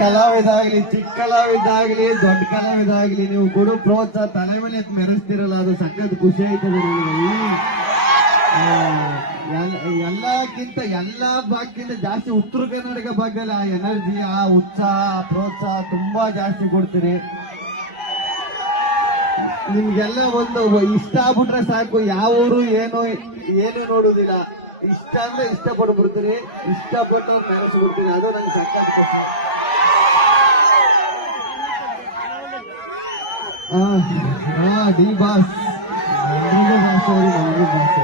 ಕಲಾವಿದ ಆಗ್ಲಿ, ಚಿಕ್ಕ ಕಲಾವಿದ ಆಗ್ಲಿ, ದೊಡ್ಡ ಕಲಾವಿದ ಆಗ್ಲಿ, ನೀವು ಕೊಡು ಪ್ರೋತ್ಸಾಹ ತಲೆ ಮೇಲೆ ಎತ್ತು ಮೆರೆಸ್ತಿರಲ್ಲ, ಅದು ಸಖತ್ ಖುಷಿ ಆಯ್ತದೆ ನನಗೆ. ಎಲ್ಲ ಭಾಗಕ್ಕಿಂತ ಜಾಸ್ತಿ ಉತ್ತರ ಕರ್ನಾಟಕ ಭಾಗದಲ್ಲಿ ಆ ಎನರ್ಜಿ, ಆ ಉತ್ಸಾಹ, ಪ್ರೋತ್ಸಾಹ ತುಂಬಾ ಜಾಸ್ತಿ ಕೊಡ್ತೀರಿ. ನಿಮ್ಗೆಲ್ಲ ಒಂದು ಇಷ್ಟ ಆಗ್ಬಿಟ್ರೆ ಸಾಕು, ಯಾವ ಊರು ಏನು ನೋಡುದಿಲ್ಲ. ಇಷ್ಟ ಅಂದ್ರೆ ಇಷ್ಟಪಟ್ಬಿಡ್ತೀರಿ, ಇಷ್ಟಪಟ್ಟು ಮೆರೆಸ್ಬಿಡ್ತೀರಿ, ಅದು ನಂಗೆ ಸಖತ್ ಖುಷಿ. ಡಿ ಬಾಸ್, ನಮಗೂ ಬಾಸ್ ಅವರು, ನಮಗೂ ಬಾಸ್.